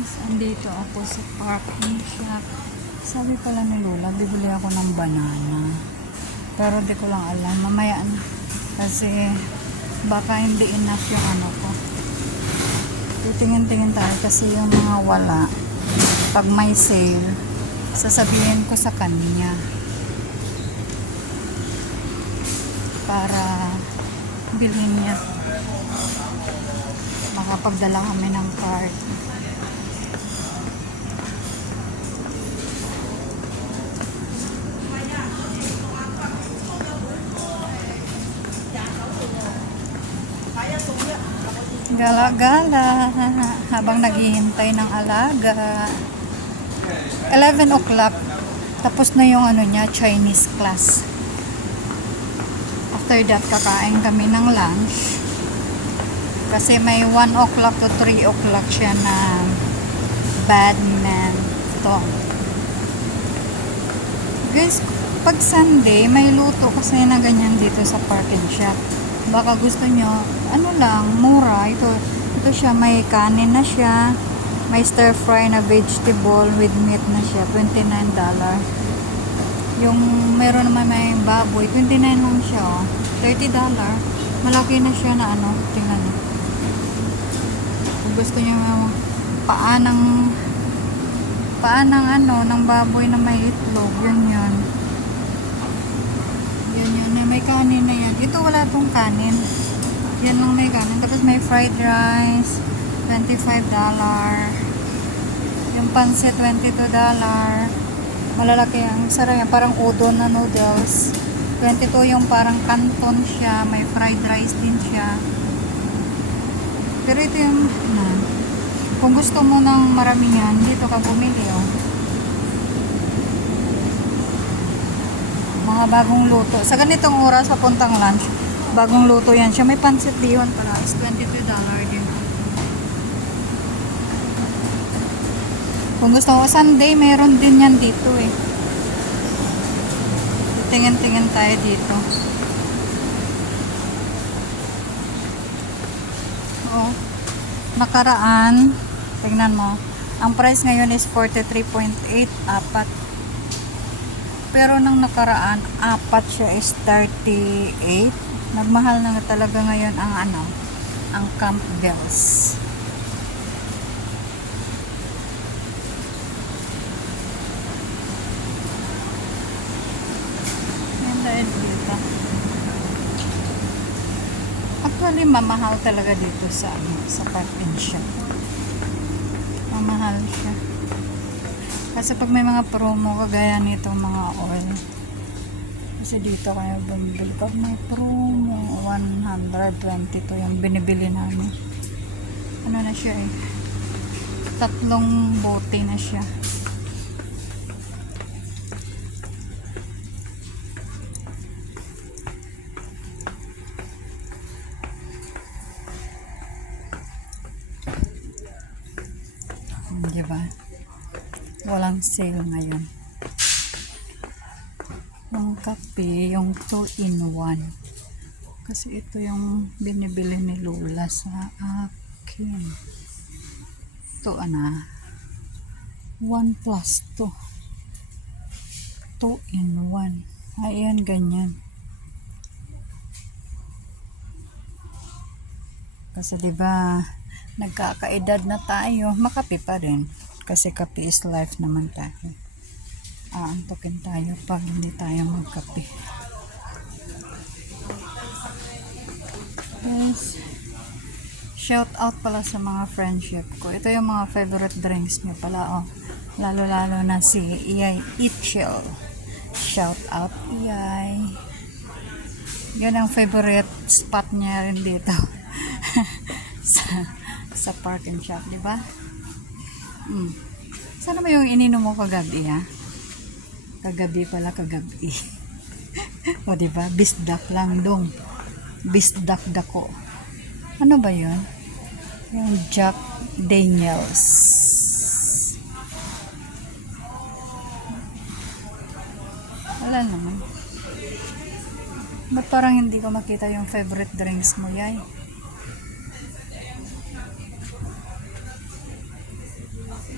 guys, andito ako sa parking shop. Sabi pala ni Lola, bibili ako ng banana. Pero di ko lang alam, mamaya na. Kasi baka hindi enough yung ano ko. Titingin-tingin tayo kasi yung mga wala. Pag may sale, sasabihin ko sa kanya. Para bilhin niya. Makapagdala kami ng card. Gala-gala habang naghihintay ng alaga. 11 o'clock tapos na yung ano niya, Chinese class. After that, kakain kami ng lunch. Kasi may 1 o'clock to 3 o'clock siya na badminton. Guys, pag Sunday, may luto kasi na ganyan dito sa parking shop. Baka gusto nyo, ano lang, mura. Ito siya, may kanin na siya. May stir fry na vegetable with meat na siya. $29. Yung meron naman may baboy, $29 lang siya. Oh. $30. Malaki na siya na ano, tingnan nyo. Kung gusto nyo paanang ano, ng baboy na may itlog, yun. Yun, may kanin na yan. Ito wala tong kanin. Yan lang may kanin. Tapos may fried rice, $25. Yung pansit, $22. Malalaki ang sarap yan. Parang udon na noodles. 22 yung parang canton siya. May fried rice din siya. Pero ito yung kung gusto mo ng marami yan, dito ka bumili, oh. Mga bagong luto. Sa ganitong oras, papuntang lunch, bagong luto yan siya. May pansit diyon pala. Is $22 din. Kung gusto mo, Sunday, meron din yan dito, eh. Tingin-tingin tayo dito. Oh. Nakaraan, tingnan mo, ang price ngayon is 43.8, apat. Pero nang nakaraan, apat siya is 38. Nagmahal na talaga ngayon ang ano, ang Campbell's. Yan dahil dito. Actually, mamahal talaga dito sa parking shop. Mamahal siya. Kasi pag may mga promo, kagaya nitong mga oil. Kasi dito kayo bumibili. Pag may promo, 122 yung binibili namin. Ano na siya eh. 3 bote na siya. Diba? Walang sale ngayon. Yung kape, yung 2-in-1. Kasi ito yung binibili ni Lola sa akin. Ito 1+2. 2-in-1. Ayan, ganyan. Kasi diba, nagkakaedad na tayo, makape pa rin. Kasi kape is life naman tayo. Aantokin tayo pag hindi tayo magkape. Yes. Shout out pala sa mga friendship ko. Ito yung mga favorite drinks niyo pala, oh. Lalo-lalo na si Iyay Itchel. Shout out, Iyay. Yun ang favorite spot niya rin dito. sa parking shop, di ba? Sana ba yung ininom mo kagabi, ha? Kagabi pala, kagabi. O, di ba? Bisdak lang dong. Bisdak dako. Ano ba yun? Yung Jack Daniels. Wala naman. Ba't parang hindi ko makita yung favorite drinks mo, Yay?